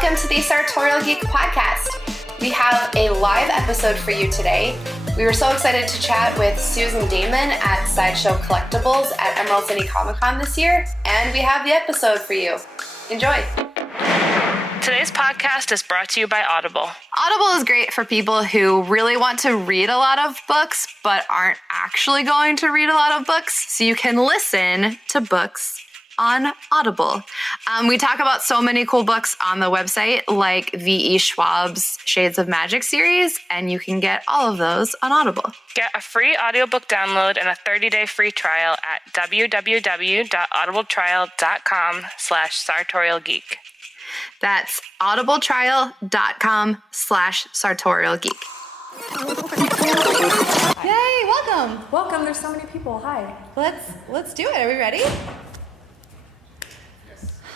welcome to the Sartorial Geek podcast. We have a live episode for you today. We were so excited to chat with Susan Damon at Sideshow Collectibles at Emerald City Comic Con this year, and we have the episode for you. Enjoy. Today's podcast is brought to you by Audible. Audible is great for people who really want to read a lot of books, but aren't actually going to read a lot of books, so you can listen to books on Audible. We talk about so many cool books on the website, like V.E. Schwab's Shades of Magic series, and you can get all of those on Audible. Get a free audiobook download and a 30-day free trial at www.audibletrial.com/sartorialgeek. That's audibletrial.com/sartorialgeek. Yay, welcome. Welcome, there's so many people. Hi. Let's do it. Are we ready?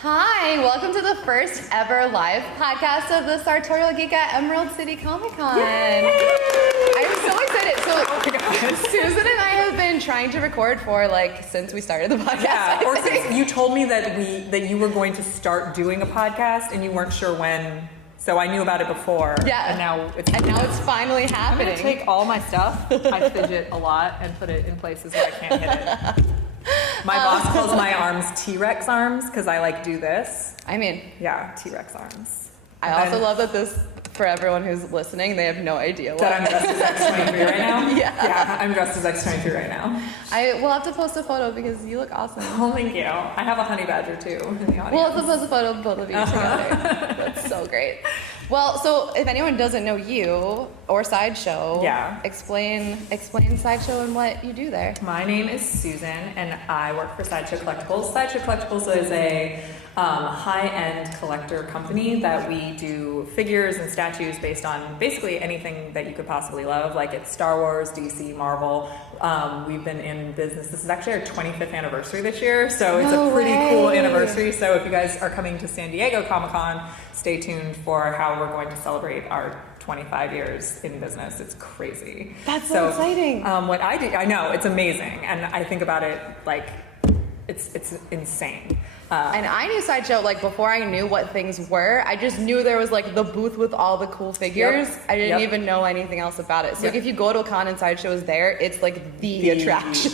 Hi, welcome to the first ever live podcast of the Sartorial Geek at Emerald City Comic Con. I'm so excited. So, Susan and I have been trying to record for since we started the podcast. Yeah, or since you told me that you were going to start doing a podcast and you weren't sure when. So I knew about it before. Yeah. And now it's finally happening. I'm gonna take all my stuff. I fidget a lot and put it in places where I can't hit it. My boss calls my arms T-Rex arms because I do this. I mean, yeah, T-Rex arms. I also love that this, for everyone who's listening, they have no idea that I'm dressed as X-23 right now. Yeah, I'm dressed as X-23 right now. I will have to post a photo because you look awesome. Oh, thank you. I have a honey badger too in the audience. We'll have to post a photo of both of you together. That's so great. Well, so if anyone doesn't know you or Sideshow, explain Sideshow and what you do there. My name is Susan, and I work for Sideshow Collectibles. Sideshow Collectibles is a high-end collector company that we do figures and statues based on basically anything that you could possibly love. It's Star Wars, DC, Marvel. We've been in business. This is actually our 25th anniversary this year, so it's a pretty cool anniversary. So if you guys are coming to San Diego Comic-Con, stay tuned for how we're going to celebrate our 25 years in business. It's crazy. That's so exciting. What I do, I know, it's amazing. And I think about it it's insane. And I knew Sideshow before I knew what things were. I just knew there was the booth with all the cool figures. Yep. I didn't even know anything else about it. So if you go to a con and Sideshow is there, it's the attraction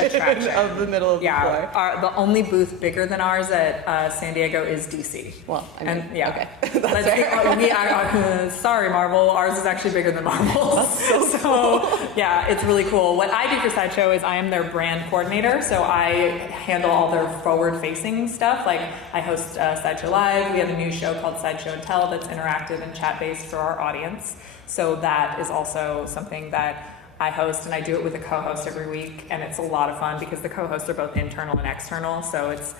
of the middle of the floor. The only booth bigger than ours at San Diego is DC. Well, okay. That's fair. Sorry, Marvel. Ours is actually bigger than Marvel. That's so cool. Yeah, it's really cool. What I do for Sideshow is I am their brand coordinator. So I handle all their forward-facing stuff. I host Sideshow Live. We have a new show called Sideshow and Tell that's interactive and chat-based for our audience. So that is also something that I host, and I do it with a co-host every week, and it's a lot of fun because the co-hosts are both internal and external. So it's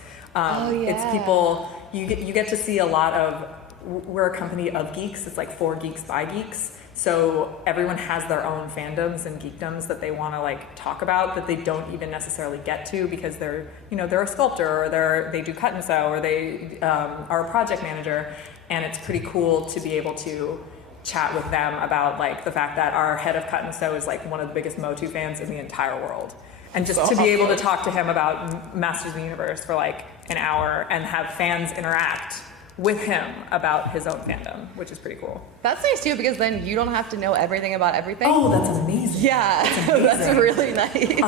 people, you get to see a lot of, we're a company of geeks. It's for geeks by geeks. So everyone has their own fandoms and geekdoms that they want to talk about that they don't even necessarily get to because they're a sculptor or they do cut and sew or they are a project manager, and it's pretty cool to be able to chat with them about the fact that our head of cut and sew is one of the biggest Motu fans in the entire world, and just to be able to talk to him about Masters of the Universe for an hour and have fans interact with him about his own fandom, which is pretty cool. That's nice too, because then you don't have to know everything about everything. Oh, that's amazing. Yeah, that's really nice.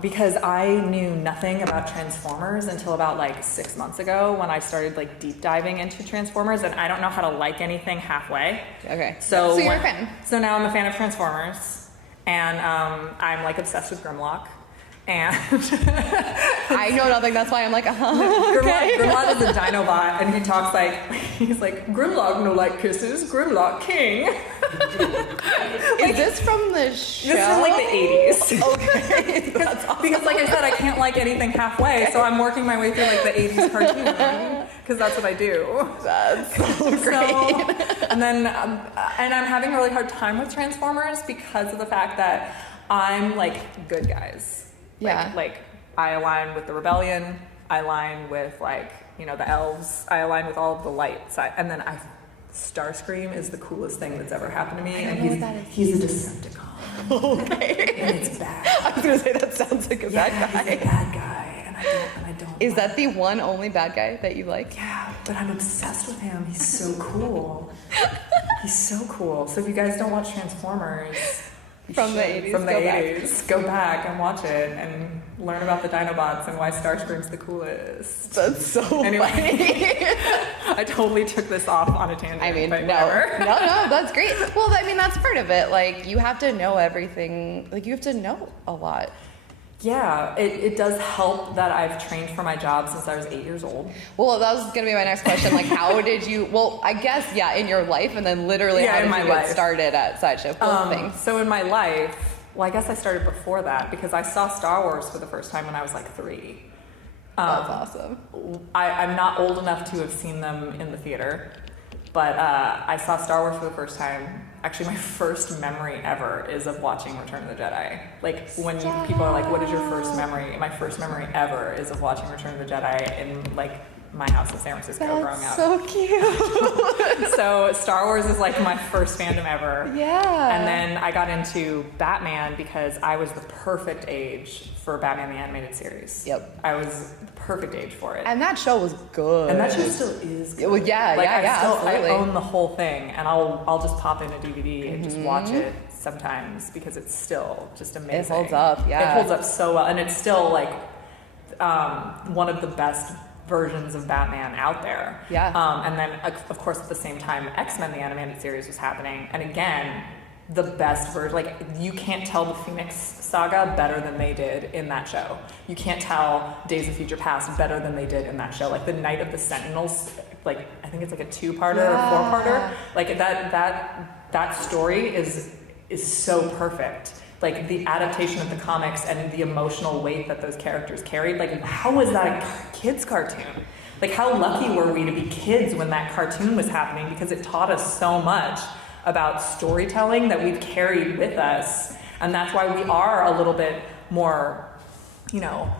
Because I knew nothing about Transformers until about 6 months ago when I started deep diving into Transformers, and I don't know how to like anything halfway. Okay. So you're a fan. So now I'm a fan of Transformers, and I'm obsessed with Grimlock. And I know nothing, that's why I'm okay. Grimlock is a Dinobot, and he talks he's Grimlock no kisses, Grimlock king. Is this from the show? This is from the 80s. Okay. That's awesome. Because I said, I can't like anything halfway, so I'm working my way through the 80s cartoon, because that's what I do. That's so great. And then, and I'm having a really hard time with Transformers because of the fact that I'm good guys. Yeah. I align with the rebellion. I align with the elves. I align with all of the light side. And then Starscream is the coolest thing that's ever happened to me. And he's a Decepticon. Okay. And it's bad. I was gonna say that sounds like a bad guy. He's a bad guy. And I don't. Is that the one only bad guy that you like? Yeah, but I'm obsessed with him. He's so cool. He's so cool. So if you guys don't watch Transformers from the 80s, go back and watch it and learn about the Dinobots and why Starscream's the coolest. That's so funny. I totally took this off on a tangent. I mean, but no, whatever. no, that's great. Well, I mean, that's part of it. Like, you have to know everything. Like, you have to know a lot. Yeah, it does help that I've trained for my job since I was 8 years old. Well, that was going to be my next question. Like, how did you, well, I guess, yeah, in your life, and then literally how did you get started at Sideshow? Both things. So in my life, well, I guess I started before that because I saw Star Wars for the first time when I was like 3. That's awesome. I'm not old enough to have seen them in the theater, but I saw Star Wars for the first time. Actually, my first memory ever is of watching Return of the Jedi. Like, when people are like, what is your first memory? My first memory ever is of watching Return of the Jedi in, like, my house in San Francisco growing up. So cute. So StarArs is like my first fandom ever. Yeah. And then I got into Batman because I was the perfect age for Batman the Animated Series. Yep. I was the perfect age for it. And that show was good. And that show still is good. Well, yeah, like, absolutely. I own the whole thing, and I'll just pop in a DVD and just watch it sometimes because it's still just amazing. It holds up, yeah. It holds up so well, and it's still like one of the best versions of Batman out there. Yeah. And then, of course, at the same time, X-Men the Animated Series was happening, and again, the best version. Like, you can't tell the Phoenix Saga better than they did in that show. You can't tell Days of Future Past better than they did in that show. Like, the Night of the Sentinels, like, I think it's like a 2-parter or 4-parter. Like, that story is so perfect. Like, the adaptation of the comics and the emotional weight that those characters carried. Like, how was that a kid's cartoon? Like, how lucky were we to be kids when that cartoon was happening, because it taught us so much about storytelling that we've carried with us. And that's why we are a little bit more, you know,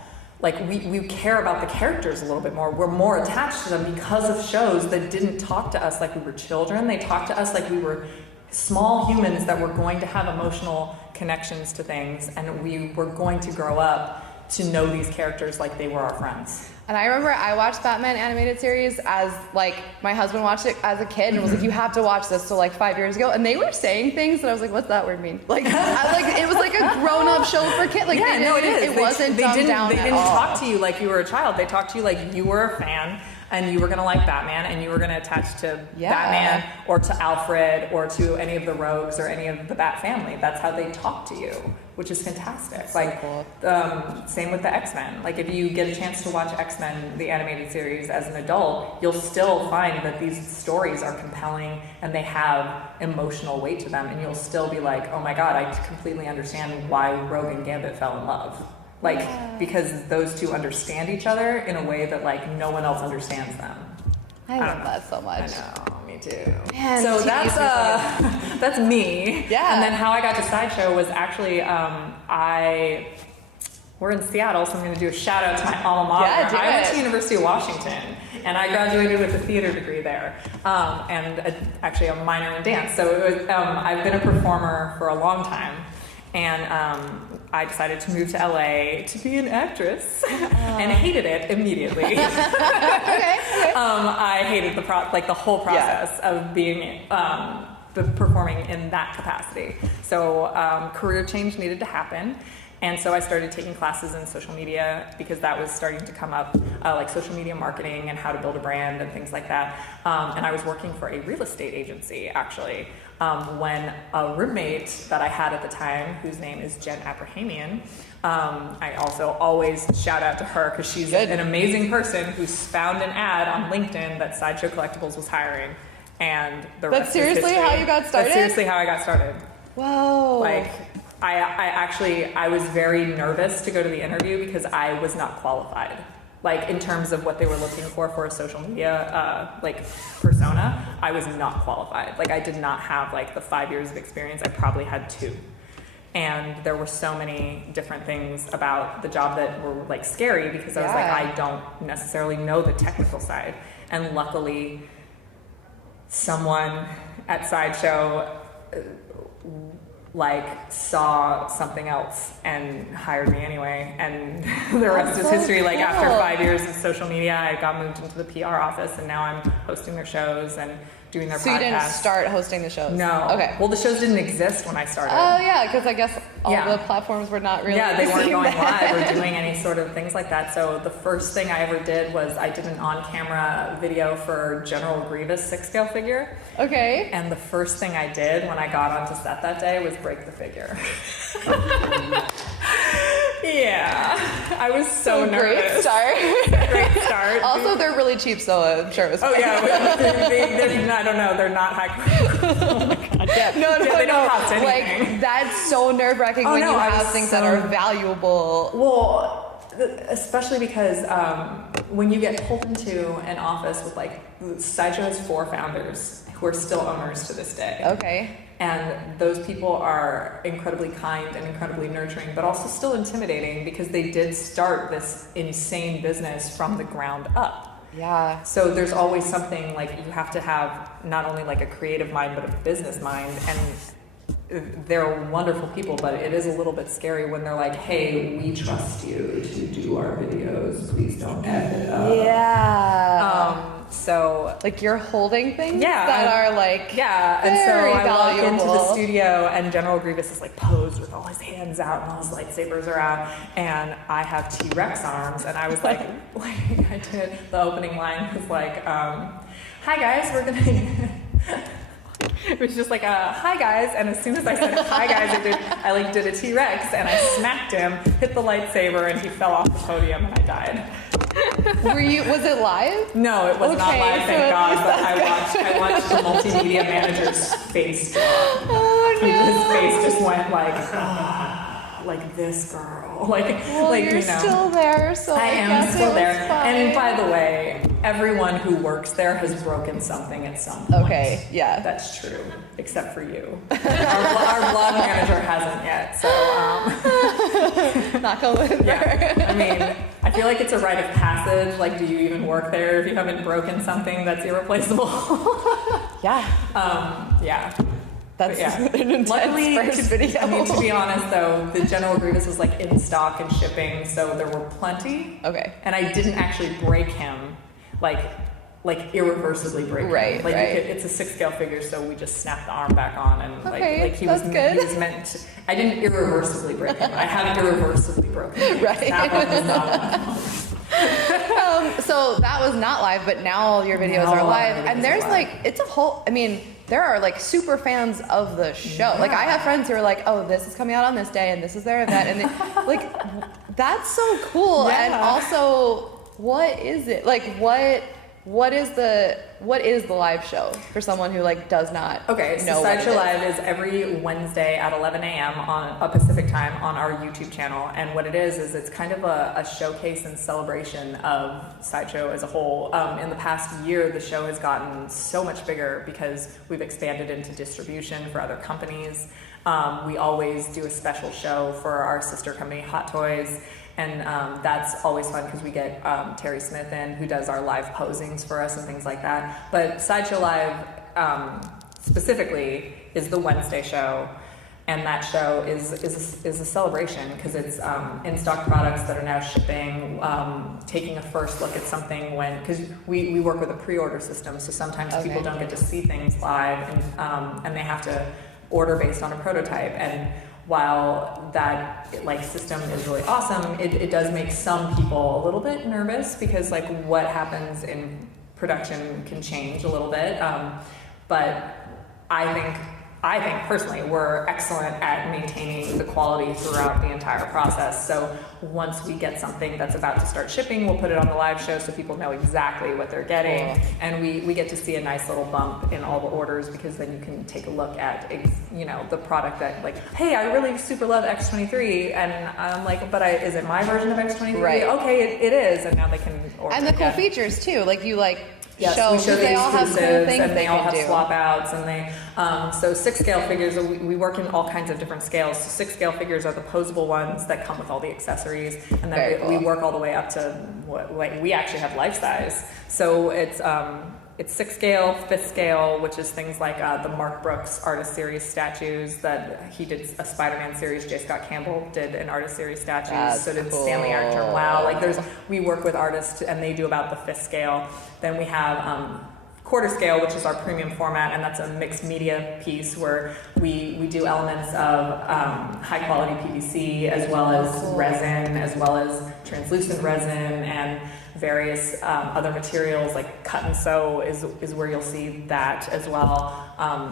like, we care about the characters a little bit more. We're more attached to them because of shows that didn't talk to us like we were children. They talked to us like we were small humans that were going to have emotional connections to things, and we were going to grow up to know these characters like they were our friends. And I remember I watched Batman animated series as, like, my husband watched it as a kid and was like, you have to watch this. So, like, 5 years ago, and they were saying things that I was like, what's that word mean? Like, it was like a grown-up show for kids. Like, yeah, no, it is. It wasn't dumbed down They at didn't all. talk to you like you were a child. They talked to you like you were a fan, and you were going to like Batman, and you were going to attach to Batman or to Alfred or to any of the rogues or any of the Bat family. That's how they talk to you, which is fantastic. That's so cool. Same with the X-Men. Like, if you get a chance to watch X-Men, the animated series, as an adult, you'll still find that these stories are compelling and they have emotional weight to them, and you'll still be like, oh my God, I completely understand why Rogue and Gambit fell in love. Like, because those two understand each other in a way that, like, no one else understands them. I love that so much. I know, me too. Man, so that's me. Yeah. And then how I got to Sideshow was actually, we're in Seattle, so I'm going to do a shout out to my alma mater. Yeah, I went to University of Washington, and I graduated with a theater degree there, and actually a minor in dance. So it was, I've been a performer for a long time. And I decided to move to LA to be an actress, and hated it immediately. Okay. I hated the whole process of being performing in that capacity. So career change needed to happen. And so I started taking classes in social media because that was starting to come up, like social media marketing and how to build a brand and things like that. And I was working for a real estate agency, actually, when a roommate that I had at the time, whose name is Jen Abrahamian, I also always shout out to her because she's an amazing person who's found an ad on LinkedIn that Sideshow Collectibles was hiring. And the rest That's seriously is how you got started? That's seriously how I got started. Whoa. Like, I was very nervous to go to the interview because I was not qualified. Like, in terms of what they were looking for a social media, persona, I was not qualified. Like, I did not have, like, the 5 years of experience. I probably had 2. And there were so many different things about the job that were, like, scary because I was like, I don't necessarily know the technical side. And luckily, someone at Sideshow like saw something else and hired me anyway, and the rest is history. Like after 5 years of social media, I got moved into the PR office, and now I'm hosting their shows and doing their podcast. So you didn't start hosting the shows? No. Okay. Well, the shows didn't exist when I started. Oh yeah, because I guess all the platforms were not really. Yeah, they weren't going that. live or doing any sort of things like that. So the first thing I ever did was I did an on-camera video for General Grievous 6-scale figure. Okay. And the first thing I did when I got onto set that day was break the figure. Yeah, I was so nervous. Great start. Great start. Also, they're really cheap, so I'm sure it was. Oh yeah, I don't know. They're not high quality. Oh my god. Yeah. No, they don't cost anything. Like that's so nerve-wracking when you have things that are valuable. Well, especially because when you get pulled into an office with like Sideshow has 4 founders who are still owners to this day. Okay. And those people are incredibly kind and incredibly nurturing, but also still intimidating because they did start this insane business from the ground up. Yeah. So there's always something like you have to have not only like a creative mind, but a business mind. And they're wonderful people, but it is a little bit scary when they're like, hey, we trust you to do our videos. Please don't F it up. Yeah. So like you're holding things that are like and so I walk valuable. into the studio and General Grievous is like posed with all his hands out and all his lightsabers are out, and I have T-Rex arms, and I was like I did the opening line was like, hi guys, we're gonna it was just like hi guys, and as soon as I said hi guys, I did a T-Rex and I smacked him, hit the lightsaber, and he fell off the podium and I died. Was it live? No, it was not live, thank God, but I watched the multimedia manager's face drop. Oh no. His face just went like this girl. You're still there, so I am still there. Fine. And by the way, everyone who works there has broken something at some point. Okay, yeah. That's true, except for you. Our blog manager hasn't yet, so not going there. I mean, I feel like it's a rite of passage. Like, do you even work there if you haven't broken something that's irreplaceable? Yeah. Yeah. That's an intense Luckily, first video. I mean, to be honest, though, the General Grievous was like in stock and shipping, so there were plenty. Okay. And I didn't actually break him, like irreversibly break him. Right. It's a 6-scale figure, so we just snapped the arm back on, and he was meant to. I didn't irreversibly break him. I have irreversibly broken him. Right. That one was not one. So that was not live, but now all your videos are live, and there's it's a whole. I mean, there are like super fans of the show. Yeah. Like I have friends who are like, oh, this is coming out on this day, and this is their event, and they, that's so cool. Yeah. And also, what is it like? What is the live show for someone who does not know so Sideshow Live is every Wednesday at 11 a.m. on Pacific time on our YouTube channel, and what it is it's kind of a showcase and celebration of Sideshow as a whole. In the past year, the show has gotten so much bigger because we've expanded into distribution for other companies. We always do a special show for our sister company, Hot Toys. And that's always fun because we get Terry Smith in, who does our live posings for us and things like that. But Sideshow Live specifically is the Wednesday show, and that show is a celebration because it's in-stock products that are now shipping, taking a first look at something because we work with a pre-order system, so sometimes people don't get to see things live, and they have to order based on a prototype. And while that system is really awesome, it does make some people a little bit nervous because what happens in production can change a little bit. But I think personally we're excellent at maintaining the quality throughout the entire process. So once we get something that's about to start shipping, we'll put it on the live show so people know exactly what they're getting. Cool. And we get to see a nice little bump in all the orders because then you can take a look at the product that hey, I really super love X23, and I'm like, but is it my version of X23? Right. Okay, it is, and now they can order. And the cool features too, Yes, show, we show the they all have cool exclusives, things and they all have do. swap outs, and they so 6-scale figures. We work in all kinds of different scales. So 6-scale figures are the posable ones that come with all the accessories, and then we work all the way up to we actually have life size. So it's 6 scale, 5th scale, which is things like the Mark Brooks Artist Series statues that he did a Spider-Man series. J. Scott Campbell did an Artist Series statues. So did Stanley Eric Wow. Like we work with artists and they do about the 5th scale. Then we have quarter scale, which is our premium format, and that's a mixed media piece where we do elements of high quality PVC as well as resin, as well as translucent resin and various other materials like cut and sew is where you'll see that as well,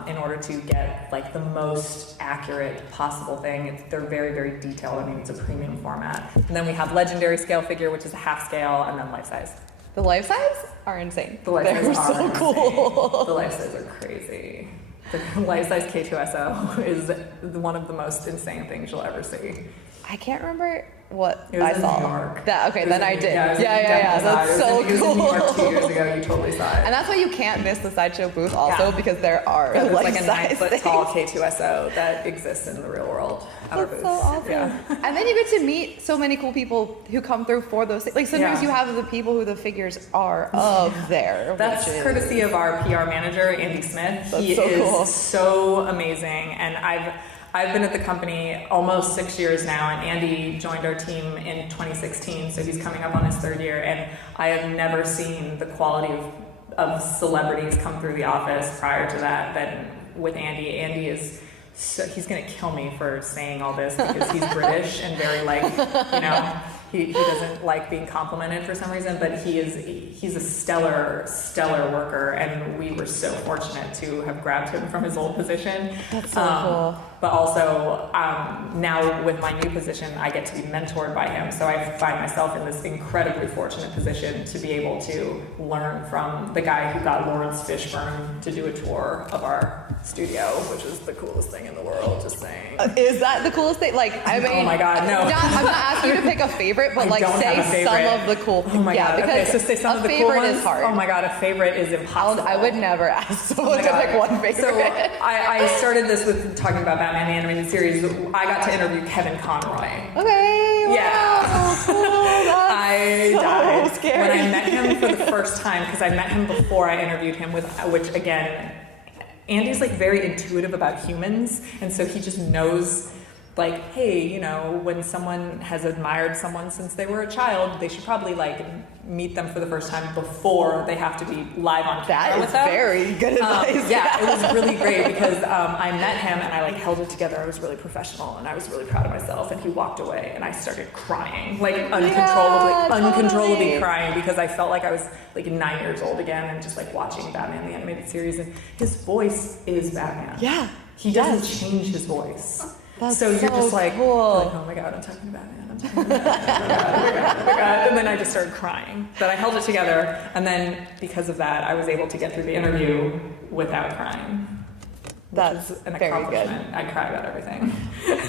in order to get like the most accurate possible thing. They're very, very detailed. I mean, it's a premium format. And then we have legendary scale figure, which is a half scale, and then life size. The life size are insane. The life They're size so are cool. insane. The life size are crazy. The life size K2SO is one of the most insane things you'll ever see. I can't remember what It was I in saw. New York. Then I did. Yeah, That's so It was in New York 2 cool. years ago. You totally saw it. And that's why you can't miss the Sideshow booth also, because there are There's like a life-size 9-foot things. tall K2SO that exists in the real world at our That's booth. so awesome. Yeah. And then you get to meet so many cool people who come through for those things. Like sometimes Yeah. you have the people who the figures are of there. That's which is courtesy of our PR manager, Andy Smith. That's He so is cool. so amazing. And I've been at the company almost 6 years now, and Andy joined our team in 2016, so he's coming up on his 3rd year, and I have never seen the quality of celebrities come through the office prior to that than with Andy. Andy is so, he's gonna kill me for saying all this because he's British and very like, you know, he doesn't like being complimented for some reason, but he's a stellar worker, and we were so fortunate to have grabbed him from his old position. That's so cool. But also, now with my new position, I get to be mentored by him. So I find myself in this incredibly fortunate position to be able to learn from the guy who got Lawrence Fishburne to do a tour of our studio, which is the coolest thing in the world, just saying. Is that the coolest thing? Like, I mean, Oh my God, no. I'm not asking you to pick a favorite, but I like don't say have a favorite. some of the cool things. Oh my God. Because Okay, so say some a of the cool favorite ones. is hard. Oh my God, a favorite is impossible. I would never ask someone to pick one favorite. So I started this with talking about Batman the Animated Series. I got to interview Kevin Conroy. Okay. Yeah. Wow, cool. That's I so died scary. when I met him for the first time, because I met him before I interviewed him, which again, Andy's like very intuitive about humans, and so he just knows, like, hey, you know, when someone has admired someone since they were a child, they should probably like meet them for the first time before they have to be live on camera That with is them. very good advice. Yeah, it was really great because I met him and I like held it together. I was really professional and I was really proud of myself. And he walked away and I started crying, like uncontrollably totally. crying, because I felt like I was like 9 years old again and just like watching Batman the Animated Series. And his voice is Batman. Yeah. He doesn't change his voice. That's so you're so just like, cool. you're like, oh my God, I'm talking to Batman. I'm talking to Batman. Oh my God. And then I just started crying. But I held it together. And then because of that, I was able to get through the interview without crying. That's An very good. accomplishment. I cry about everything.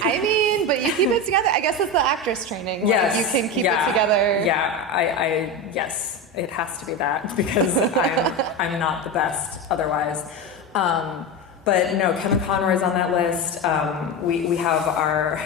I mean, but you keep it together. I guess it's the actress training. Yes. Like, you can keep Yeah. it together. Yeah. Yes, it has to be that because I'm not the best otherwise. But no, Kevin Conroy's on that list. We have our,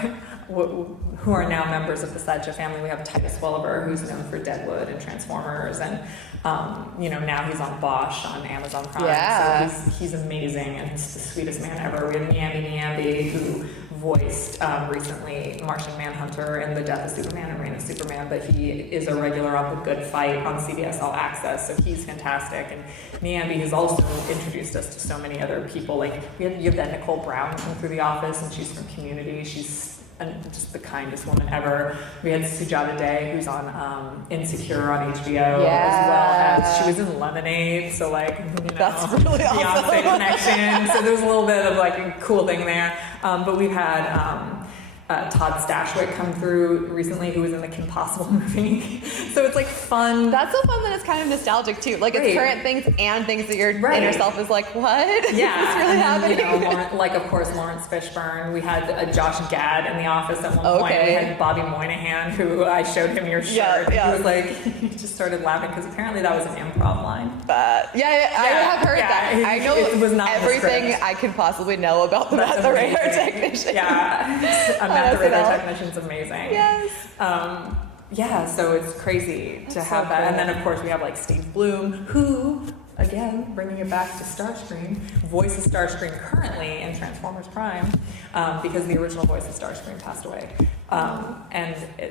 who are now members of the Sideshow family. We have Titus Welliver, who's known for Deadwood and Transformers, and now he's on Bosch on Amazon Prime. Yeah. So he's amazing, and he's the sweetest man ever. We have Niambi, who voiced recently Martian Manhunter in The Death of Superman and Reign of Superman, but he is a regular on The Good Fight on CBS All Access, so he's fantastic. And Niambi has also introduced us to so many other people. Like you have that Nicole Brown come through the office, and she's from Community. She's just the kindest woman ever. We had Sujata Day, who's on Insecure on HBO, as well as she was in Lemonade, so like, That's really Beyonce awesome. connection. So there's a little bit of like a cool thing there. But we've had Todd Stashwick come through recently, who was in the Kim Possible movie. So it's like fun. That's so fun that it's kind of nostalgic too. Like Right. it's current things and things that your Right. inner self is like, what? Yeah, Is this really and then, happening? like of course Lawrence Fishburne. We had Josh Gad in the office at one point. Okay. We had Bobby Moynihan, who I showed him your shirt. Yeah, yeah. He was like, he just started laughing because apparently that was an improv line. I have heard that. I know it was not in the everything script. I could possibly know about the That's Math the Radar amazing. technician. Yeah, a On Math the Radar SNL. technician's amazing. Yes. yeah, so it's crazy to have so that. cool. And then, of course, we have like Steve Bloom, who, again, bringing it back to Starscream, voices Starscream currently in Transformers Prime, because the original voice of Starscream passed away.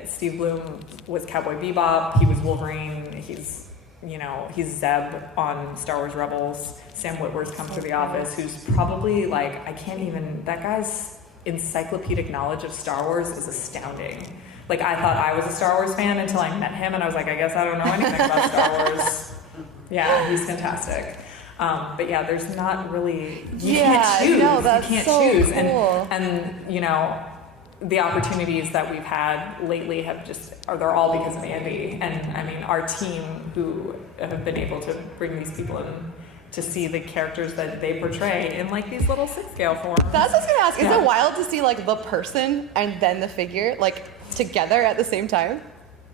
Steve Bloom was Cowboy Bebop, he was Wolverine, he's Zeb on Star Wars Rebels. Sam Witwer's come to the office, who's probably like, that guy's encyclopedic knowledge of Star Wars is astounding. Like, I thought I was a Star Wars fan until I met him, and I was like, I guess I don't know anything about Star Wars. Yeah, he's fantastic. But yeah, there's not really, you can't choose. No, that's you can't so choose. Cool. And the opportunities that we've had lately they're all because of Andy. And I mean, our team who have been able to bring these people in to see the characters that they portray in like these little 6-scale forms. That's what I was gonna ask. Is Yeah. it wild to see like the person and then the figure like together at the same time?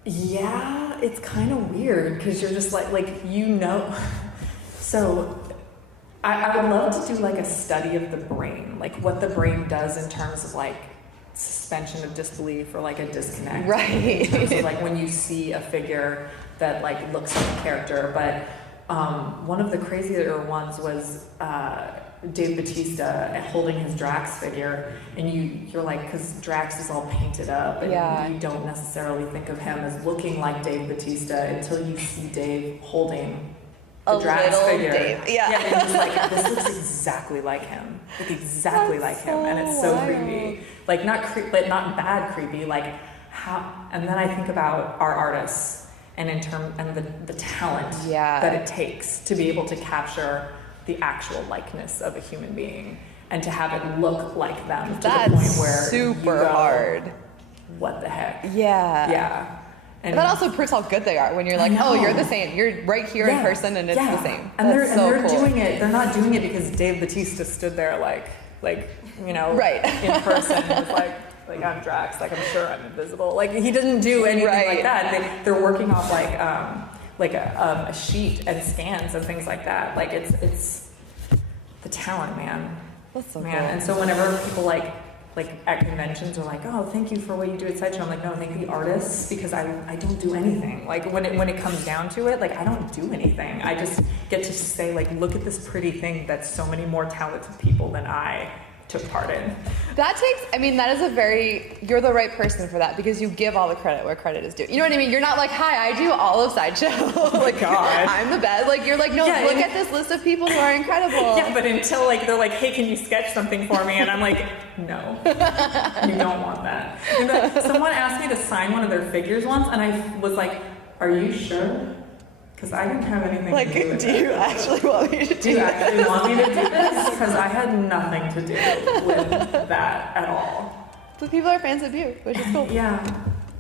Yeah, it's kind of weird because you're just So I would love to do like a study of the brain, like what the brain does in terms of like suspension of disbelief or like a disconnect. Right. In terms of like when you see a figure that like looks like a character. But one of the crazier ones was Dave Bautista holding his Drax figure, and you're like, because Drax is all painted up, and you don't necessarily think of him as looking like Dave Bautista until you see Dave holding the Drax figure. Dave. Yeah. And you're just like, this looks exactly like him, That's him, and it's so wild. creepy. Like not but not bad creepy. Like how? And then I think about our artists and the talent that it takes to be able to capture the actual likeness of a human being and to have it look like them to the point where super you go, hard. What the heck? Yeah. Yeah. And that also proves how good they are when you're like, oh, you're the same. You're right here in person and it's the same. And That's they're cool. doing it. They're not doing it because Dave Bautista stood there like right. in person and was like I'm Drax, like I'm sure I'm invisible. Like he didn't do anything like that. They're working off like a sheet and scans and things like that. Like it's the talent, man. That's so man. cool. And so whenever people like at conventions are like, oh, thank you for what you do at Sideshow, I'm like, no, thank the artists, because I don't do anything. Like when it comes down to it, like I don't do anything. I just get to say like, look at this pretty thing that so many more talented people than I took part in. That is you're the right person for that because you give all the credit where credit is due. You know what I mean? You're not like, hi, I do all of Sideshow. Like, God. I'm the best. Like, you're like, no, look at this list of people who are incredible. Yeah, but until like, they're like, hey, can you sketch something for me? And I'm like, no, you don't want that. And someone asked me to sign one of their figures once, and I was like, are you sure? Because I didn't have anything to do with it. Do you actually want me to do Do you actually want me to do this? Because I had nothing to do with that at all. The people are fans of you, which is cool. Yeah.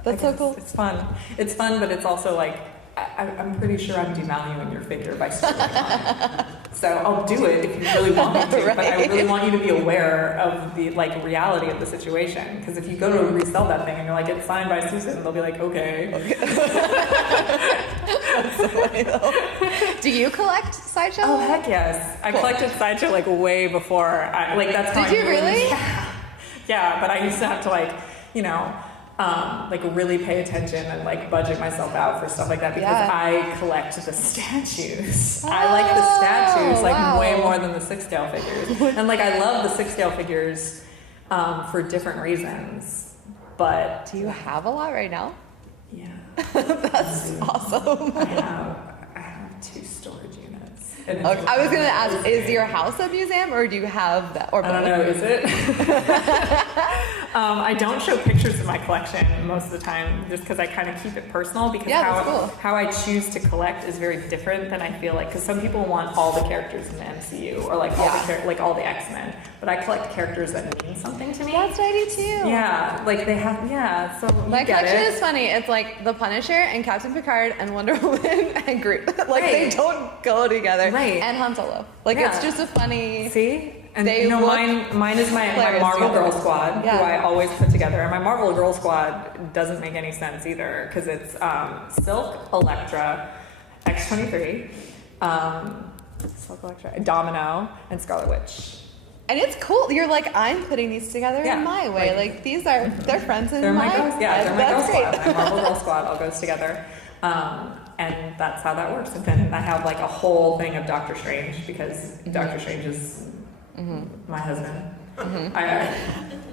That's so cool. It's fun. It's fun, but it's also like, I'm pretty sure I'm devaluing your figure by scribbling on it. So I'll do it if you really want me to, but I really want you to be aware of the like reality of the situation. Because if you go to resell that thing and you're like, it's signed by Susan, they'll be like, okay. That's so funny though. Do you collect Sideshow? Oh heck yes! I collected Sideshow like way before. That's how. Did you really? Yeah, but I used to have to like really pay attention and like budget myself out for stuff like that because I collect the statues. I like the statues way more than the 6-scale figures. And like I love the 6-scale figures for different reasons. But do you have a lot right now? Yeah. That's awesome. I have 2 storage units. Okay. I was gonna ask, is your house a museum or do you have that? Or I don't know, is it? I don't show pictures of my collection most of the time just because I kind of keep it personal because how I choose to collect is very different than I feel like, because some people want all the characters in the MCU or all the X-Men, but I collect characters that mean something to me. That's what I do too. Yeah, like they have, so my collection is funny. It's like the Punisher and Captain Picard and Wonder Woman and Groot. They don't go together. Right. And Han Solo. It's just a funny. See? And mine is my Marvel Girl Squad, who I always put together. And my Marvel Girl Squad doesn't make any sense either, because it's Silk, Elektra, X-23, Silk, Elektra, Domino, and Scarlet Witch. And it's cool. You're like, I'm putting these together Yeah, in my way. Like these are, they're friends in They're my my girls. Yeah, they're my girl That's great. squad. My Marvel Girl Squad all goes together. And that's how that works. And then I have like a whole thing of Doctor Strange because Doctor Strange is my husband.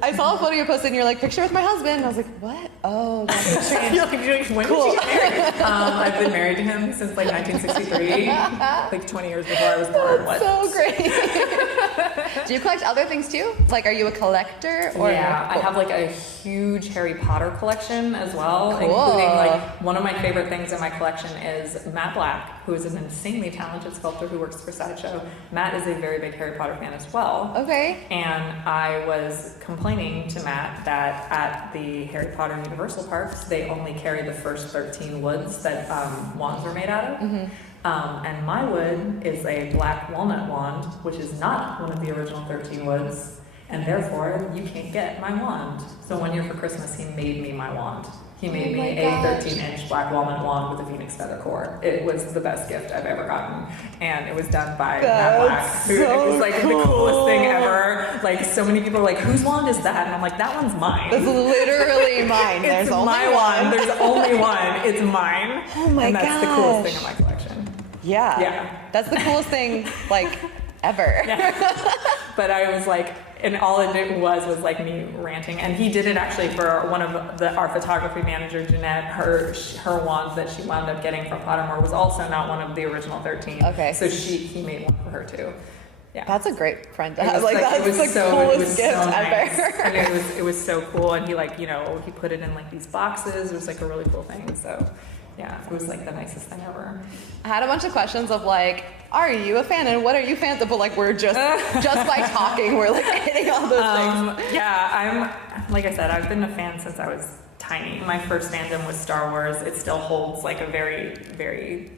I saw a photo you posted and you're like, picture with my husband. And I was like, what? Oh, Doctor Strange. When did you get married? I've been married to him since like 1963, like 20 years before I was born. That's so great. Do you collect other things too? Like, are you a collector? Or yeah, I have like a huge Harry Potter collection as well, including like one of my favorite things in my collection is Matt Black, who is an insanely talented sculptor who works for Sideshow. Matt is a very big Harry Potter fan as well. Okay. And I was complaining to Matt that at the Harry Potter Universal Parks, they only carry the first 13 woods that wands were made out of. And my wood is a black walnut wand, which is not one of the original 13 woods, and therefore you can't get my wand. So one year for Christmas, he made me my wand. He made me a 13-inch black walnut wand with a phoenix feather core. It was the best gift I've ever gotten, and it was done by Matt Black. It was like the coolest thing ever. Like so many people are like, "Whose wand is that?" And I'm like, "That one's mine." That's literally mine. There's It's only my one. wand. There's only one. It's mine. Oh my And that's the coolest gosh. thing in my collection. Yeah. Yeah. That's the coolest thing, like, ever. But I was like, and all it was like me ranting. And he did it actually for one of our photography manager, Jeanette. Her wand that she wound up getting from Pottermore was also not one of the original 13. Okay. So he made one for her too. Yeah. That's a great friend to It have. was Like, that's it was the so, coolest it was gift so nice. ever. And it was so cool. And he he put it in like these boxes. It was like a really cool thing. So yeah, it was like the nicest thing ever. I had a bunch of questions of like, are you a fan and what are you fans of? But like, we're just by talking, we're like hitting all those things. Yeah, like I said, I've been a fan since I was tiny. My first fandom was Star Wars. It still holds like a very, very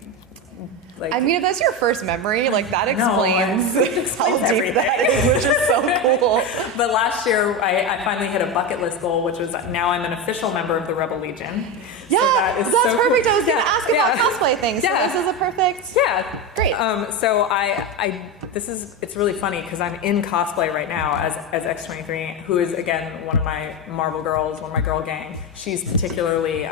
like. I mean, if that's your first memory, like that explains how deep everything. that is, which is so cool. But last year, I finally hit a bucket list goal, which was now I'm an official member of the Rebel Legion. Yeah, so that is that's so perfect. cool. I was going to ask about cosplay things. Yeah. So this is a perfect. Yeah, Great. So it's really funny because I'm in cosplay right now as X-23, who is again one of my Marvel girls, one of my girl gang. She's particularly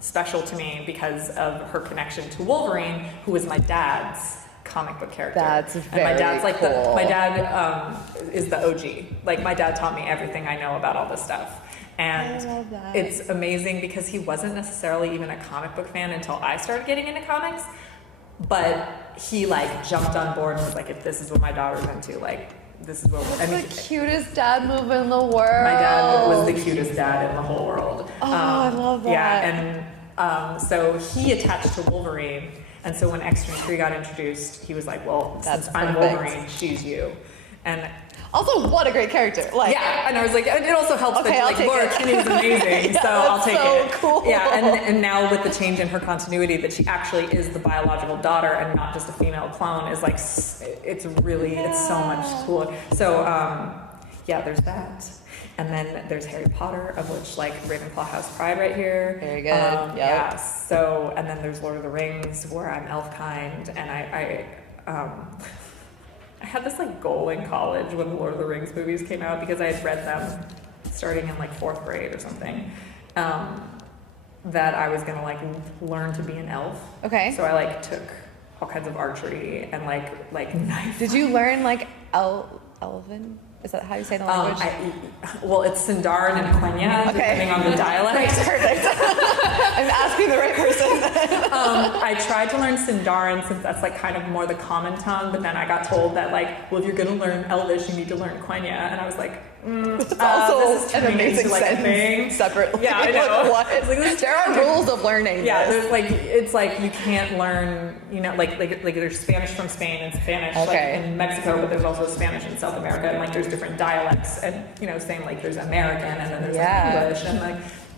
special to me because of her connection to Wolverine, who was my dad's comic book character. That's and my very dad's like cool. my dad is the OG. Like my dad taught me everything I know about all this stuff. And I love that. it's amazing because he wasn't necessarily even a comic book fan until I started getting into comics. But he like jumped on board and was like, if this is what my daughter's into, like this is what That's the cutest dad move in the world. my dad was the cutest dad in the whole world. Oh, I love that. Yeah, and so he attached to Wolverine. And so when X-23 got introduced, he was like, well, That's since I'm perfect. Wolverine, she's you. And Also, what a great character. Like, yeah, and I was like, it also helps Okay, that I'll like take Laura it. Kinney's amazing, Yeah, so I'll that's take so it. cool. Yeah, and now with the change in her continuity, that she actually is the biological daughter and not just a female clone, is like it's really it's so much cooler. So yeah, there's that. And then there's Harry Potter, of which like Ravenclaw House Pride right here. Very good. Yeah. So and then there's Lord of the Rings, where I'm elf kind, and I had this like goal in college when the Lord of the Rings movies came out because I had read them starting in like 4th grade or something. That I was gonna like learn to be an elf. Okay. So I like took all kinds of archery and like knife. Did you learn like Elven? Is that how you say the language? Well, it's Sindarin and Quenya, depending on the dialect. Great, perfect. I'm asking the right person. I tried to learn Sindarin since that's like kind of more the common tongue, but then I got told that like, well, if you're gonna learn Elvish, you need to learn Quenya, and I was like, It's also this is an turning amazing into, like, a sentence thing. separately. Yeah, I know. Like, what? It's like, this is There are rules of learning. Yeah, this. there's like it's like you can't learn, like there's Spanish from Spain and Spanish like in Mexico, but there's also Spanish in South America, and like there's different dialects, and same like there's American, and then there's like English, and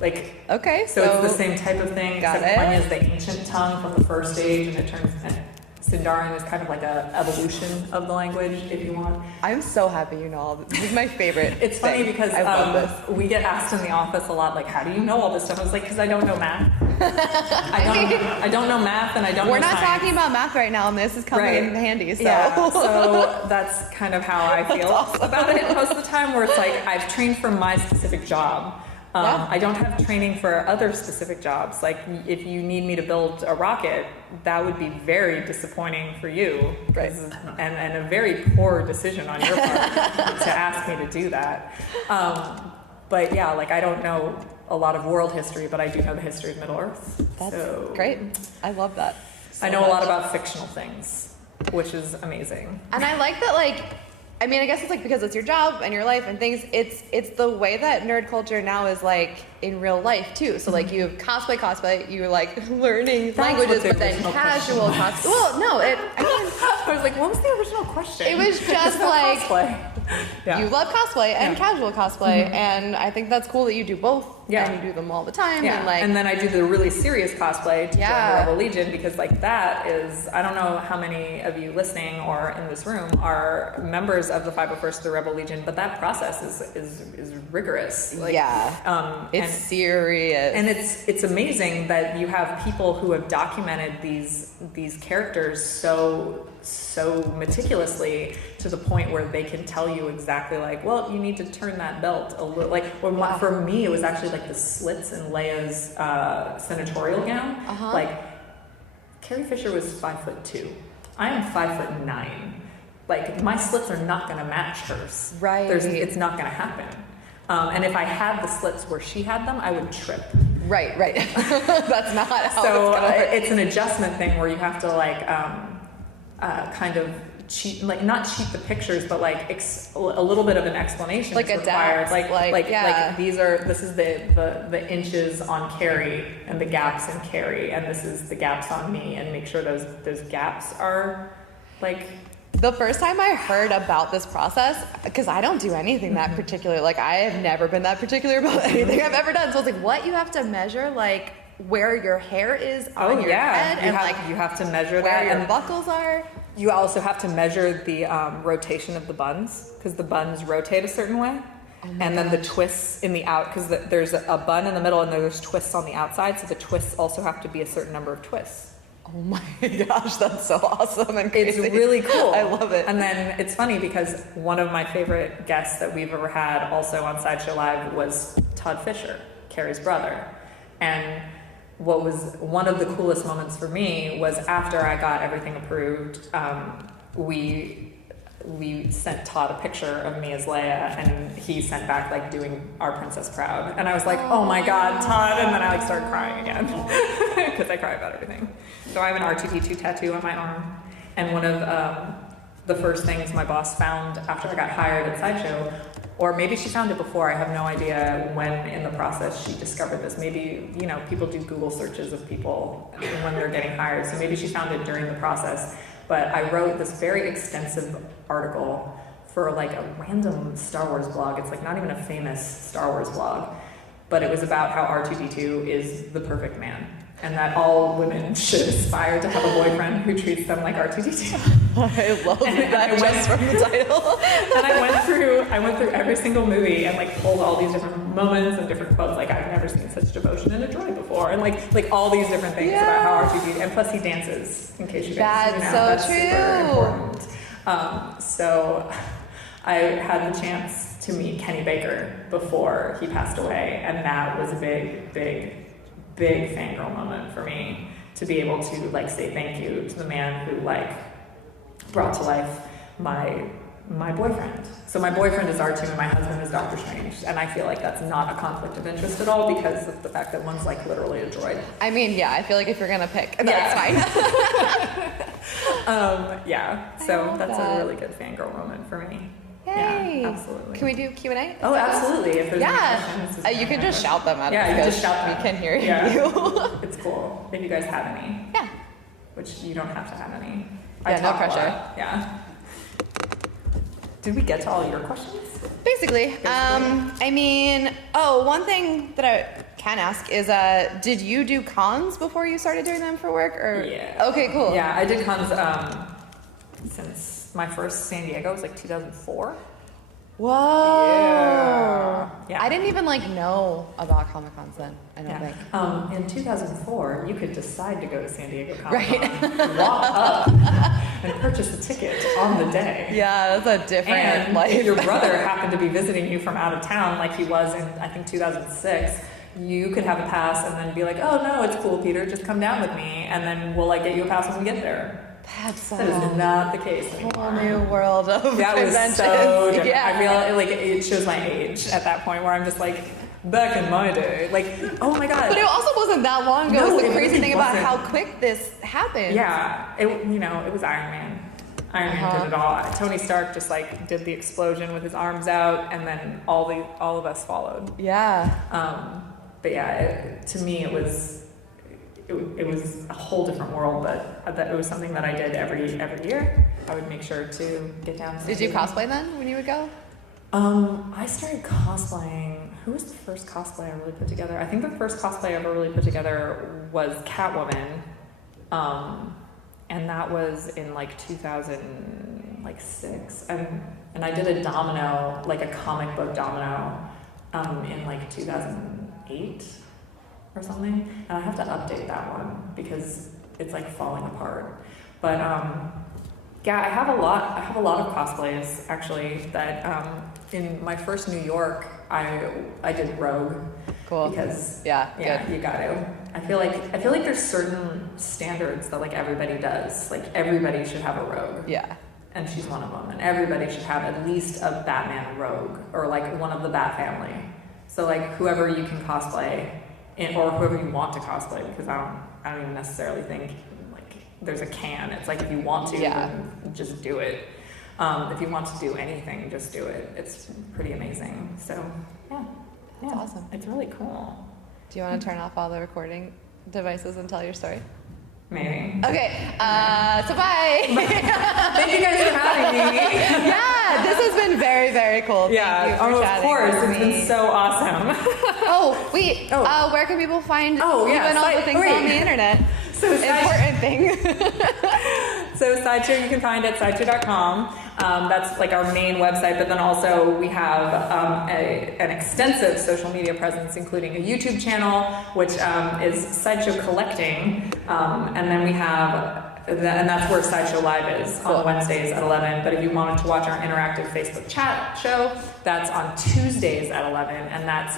like okay, so it's the same type of thing. Got Except it. Quenya is the ancient tongue from the first age, and it turns. And Sindarin is kind of like a evolution of the language, if you want. I'm so happy you know all this. This is my favorite. It's funny thing. because I love this. we get asked in the office a lot, like, how do you know all this stuff? I was like, because I don't know math. I don't know math and I don't know We're not science. talking about math right now, and this is coming in handy. So. Yeah, so that's kind of how I feel about it most of the time, where it's like I've trained for my specific job. I don't have training for other specific jobs. Like if you need me to build a rocket, that would be very disappointing for you, right. and a very poor decision on your part to ask me to do that. But yeah, like I don't know a lot of world history, but I do know the history of Middle Earth. That's great. I love that. I know a lot about fictional things, which is amazing. And I like that, like, I mean, I guess it's like because it's your job and your life and things, it's the way that nerd culture now is like in real life too. So like you have cosplay, you're like learning languages, but then casual cosplay. Well, no, I was like, what was the original question? It was just like, cosplay. Yeah. You love cosplay and casual cosplay, and I think that's cool that you do both. Yeah. And you do them all the time. Yeah. And like, and then I do the really serious cosplay to join the Rebel Legion, because like that is, I don't know how many of you listening or in this room are members of the 501st of the Rebel Legion, but that process is rigorous. Like, it's serious. And it's amazing that you have people who have documented these characters so meticulously to the point where they can tell you exactly like, well, you need to turn that belt a little. Like for me, it was actually like the slits in Leia's senatorial gown. Like Carrie Fisher was 5'2". I am 5'9". Like my slits are not going to match hers. Right. It's not going to happen. And if I had the slits where she had them, I would trip. Right. That's not how So it's it's an adjustment thing where you have to like kind of cheat, like not cheat the pictures, but like a little bit of an explanation. Like adapt. Like this is the inches on Carrie and the gaps in Carrie, and this is the gaps on me, and make sure those gaps are like. The first time I heard about this process, because I don't do anything that particular, like I have never been that particular about anything I've ever done. So I was like, what? You have to measure like where your hair is on your head, and you have to measure where that, your buckles are. You also have to measure the rotation of the buns, because the buns rotate a certain way. And then the twists in the out, because there's a bun in the middle and there's twists on the outside, so the twists also have to be a certain number of twists. Oh my gosh, that's so awesome and crazy. It's really cool. I love it. And then it's funny because one of my favorite guests that we've ever had also on Sideshow Live was Todd Fisher, Carrie's brother. And what was one of the coolest moments for me was after I got everything approved, we sent Todd a picture of me as Leia, and he sent back like doing Our Princess Proud. And I was like, oh my God, Todd. And then I like started crying again because I cry about everything. So I have an R2D2 tattoo on my arm. And one of the first things my boss found after I got hired at Sideshow, or maybe she found it before, I have no idea when in the process she discovered this. Maybe, people do Google searches of people when they're getting hired. So maybe she found it during the process. But I wrote this very extensive article for like a random Star Wars blog. It's like not even a famous Star Wars blog, but it was about how R2D2 is the perfect man, and that all women should aspire to have a boyfriend who treats them like R2D2. I love that just from the title. And I went through every single movie and like pulled all these different moments and different quotes. Like I've never seen such devotion in a droid before, and like all these different things about how R2D2. And plus he dances. In case you guys didn't know, that's true. super important. So I had the chance to meet Kenny Baker before he passed away, and that was a big fangirl moment for me to be able to like say thank you to the man who like brought to life my boyfriend. So my boyfriend is R2 and my husband is Doctor Strange, and I feel like that's not a conflict of interest at all because of the fact that one's like literally a droid. I mean, yeah, I feel like if you're gonna pick, that's fine. So that's a really good fangirl moment for me. Yay. Yeah, absolutely. Can we do Q&A? Oh, absolutely. If there's any questions, you can just shout them at us. Yeah, you just shout them. We can hear you. It's cool. If you guys have any. Yeah. Which you don't have to have any. Yeah, no pressure. Yeah. Did we get to all your questions? Basically. One thing that I can ask is, did you do cons before you started doing them for work? Or Yeah. Okay, cool. Yeah, I did cons since my first San Diego was like 2004. Whoa. Yeah. I didn't even know about Comic-Cons then, I don't think. In 2004, you could decide to go to San Diego Comic-Con, Right. walk up, and purchase a ticket on the day. Yeah, that's a different And life. if your brother happened to be visiting you from out of town, like he was in, I think, 2006, you could have a pass and then be like, oh, no, it's cool, Peter, just come down with me, and then we'll, get you a pass when we get there. That's That is not the case anymore. whole new world of That was conventions. so different. Yeah. I feel like it shows my age at that point where I'm just like, back in my day, oh my god. But it also wasn't that long ago. No, It's the it crazy really thing about wasn't. how quick this happened. Yeah, it was Iron Man. Iron Man did it all. Tony Stark just did the explosion with his arms out, and then all of us followed. Yeah. But yeah, to me it was a whole different world, but that it was something that I did every year. I would make sure to get down. Did you cosplay then when you would go? I started cosplaying. Who was the first cosplay I really put together? I think the first cosplay I ever really put together was Catwoman, and that was in 2006. And I did a domino, a comic book domino, in 2008 or something. And I have to update that one because it's falling apart. But yeah, I have a lot of cosplays actually that in my first New York I did Rogue. Cool. Because yeah, good. You got to. I feel like there's certain standards that everybody does. Everybody should have a Rogue. Yeah. And she's one of them. And everybody should have at least a Batman Rogue or one of the Bat family. So whoever you can cosplay or whoever you want to cosplay, because I don't even necessarily think there's a can. It's if you want to, then just do it. If you want to do anything, just do it. It's pretty amazing. So yeah, That's awesome. It's really cool. Do you want to turn off all the recording devices and tell your story? Maybe. Okay, so bye. Thank you guys for having me. Yeah, this has been very, very cool. Yeah, Thank you for of chatting course. with It's me. been so awesome. Oh, wait. Where can people find you and all the things on the internet? So Important thing. So Sideshow you can find at sideshow.com. That's our main website, but then also we have an extensive social media presence, including a YouTube channel, which is Sideshow Collecting, and then we have, and that's where Sideshow Live is on Wednesdays at 11. But if you wanted to watch our interactive Facebook chat show, that's on Tuesdays at 11, and that's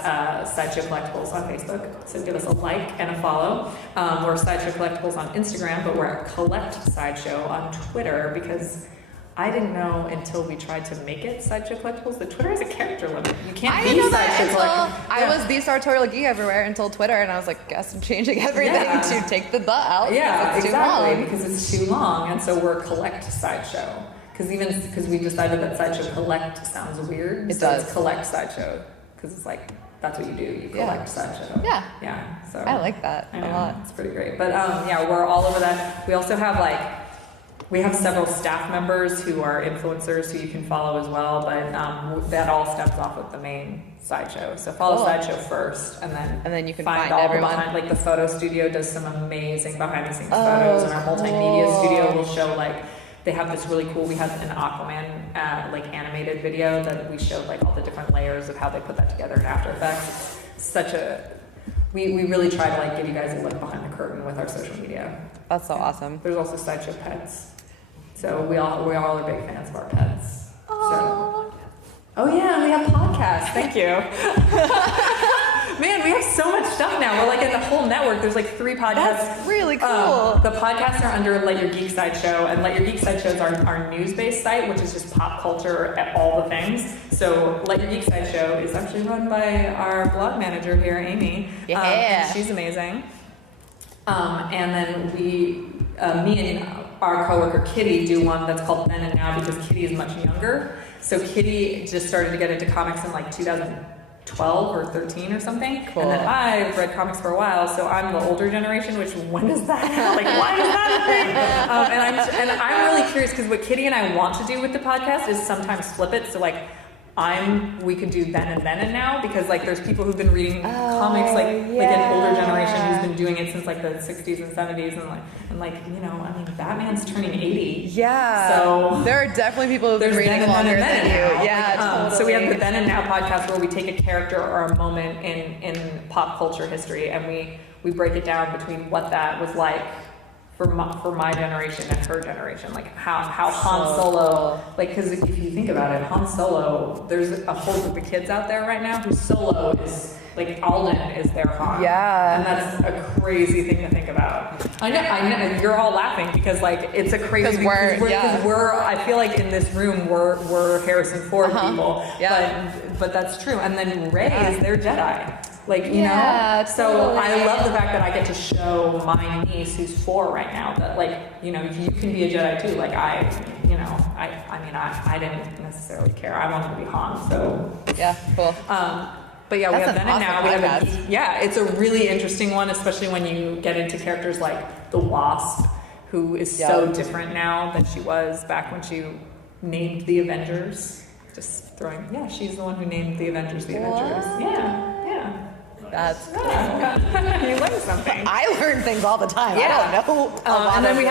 Sideshow Collectibles on Facebook. So give us a like and a follow. We're Sideshow Collectibles on Instagram, but we're at Collect Sideshow on Twitter because I didn't know until we tried to make it Sideshow Collectibles that Twitter has a character limit. You can't be Sideshow Collectibles. I was the sartorial geek everywhere until Twitter, and I was like, guess I'm changing everything to take the out. Yeah, it's exactly, because it's too long, and so we're Collect Sideshow. Because we decided that Sideshow Collect sounds weird. It so does. It's Collect Sideshow, because it's that's what you do. You collect Sideshow. Yeah. Yeah. So I like that a lot. It's pretty great. But yeah, we're all over that. We also have we have several staff members who are influencers who you can follow as well, but that all stems off of the main Sideshow. So follow Sideshow first, and then you can find all everyone. behind. The photo studio does some amazing behind the scenes photos, and our multimedia studio will show they have this really cool. We have an Aquaman animated video that we showed all the different layers of how they put that together in After Effects. It's such a we really try to give you guys a look behind the curtain with our social media. That's so awesome. There's also Sideshow Pets. So we all are big fans of our pets. So. Oh yeah, we have podcasts. Thank you. Man, we have so much stuff now. We're in the whole network. There's 3 podcasts. That's really cool. The podcasts are under Let Your Geek Sideshow, and Let Your Geek Sideshow is our news-based site, which is just pop culture at all the things. So Let Your Geek Sideshow is actually run by our blog manager here, Amy. Yeah. And she's amazing. And then me and our coworker Kitty do one that's called Then and Now because Kitty is much younger. So Kitty just started to get into comics in 2012 or 13 or something. Cool. And then I've read comics for a while, so I'm the older generation, which when is that? Why is that a thing? And I'm really curious because what Kitty and I want to do with the podcast is sometimes flip it. So we could do then and now, because like there's people who've been reading comics like an older generation who's been doing it since like the 60s and 70s and like you know, I mean, Batman's turning 80. Yeah. So there are definitely people who've been reading then longer and than now. you. Yeah, totally. So we have the Then and Now podcast where we take a character or a moment in pop culture history and we break it down between what that was like for my generation and her generation, like how Han Solo, like, because if you think about it, Han Solo, there's a whole group of kids out there right now whose Solo is like Alden is their Han. Yeah. And that's a crazy thing to think about. I know, you're all laughing because like it's a crazy thing. Because we're I feel like in this room we're Harrison Ford people. Yeah. But that's true. And then Rey is their Jedi. Like, you know, so I love the fact that I get to show my niece who's 4 right now that like, you know, you can be a Jedi too. Like I didn't necessarily care. I wanted to be Han, so. Yeah, cool. But yeah, we have Then and Now. We have it's a really interesting one, especially when you get into characters like the Wasp, who is so different now than she was back when she named the Avengers. Just throwing, she's the one who named the Avengers the Avengers. Yeah. That's cool. You learn something. I learn things all the time. Yeah. I don't know. And then we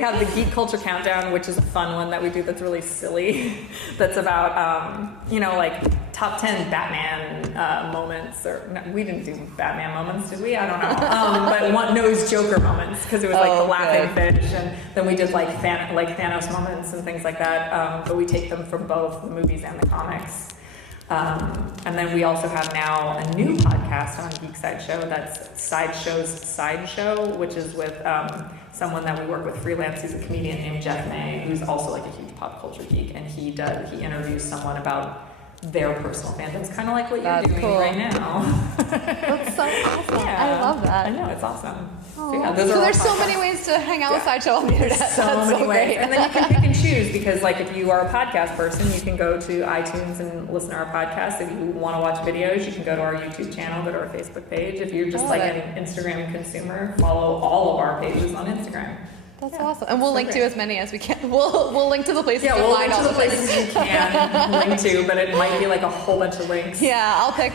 have the Geek Culture Countdown, which is a fun one that we do that's really silly. That's about like top 10 Batman moments, or no, we didn't do Batman moments, did we? I don't know. But it was Joker moments because it was like the laughing fish, and then we did like Thanos moments and things like that. But we take them from both the movies and the comics. And then we also have now a new podcast on Geek Sideshow that's Sideshow's Sideshow, which is with someone that we work with freelance. He's a comedian named Jeff May, who's also like a huge pop culture geek, and he interviews someone about their personal fandoms, kind of like what you're doing right now. That's so awesome. I love that. I know, it's awesome. So there's so many ways to hang out with Sideshow on the internet. So many ways. And then you can pick and choose, because like if you are a podcast person, you can go to iTunes and listen to our podcast. If you want to watch videos, you can go to our YouTube channel, go to our Facebook page. If you're just like an Instagram consumer, follow all of our pages on Instagram. That's awesome. And we'll link to as many as we can. We'll link to the places you we'll link to the places you can link to, but it might be like a whole bunch of links. Yeah, I'll pick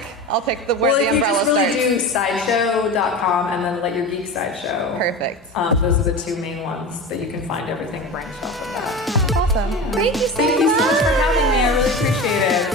where the umbrella starts. Well, if you just really do sideshow.com and then Let Your Geek Sideshow. Perfect. Those are the 2 main ones that you can find everything branched off of that. Awesome. Thank you so much. Thank you so much for having me. I really appreciate it.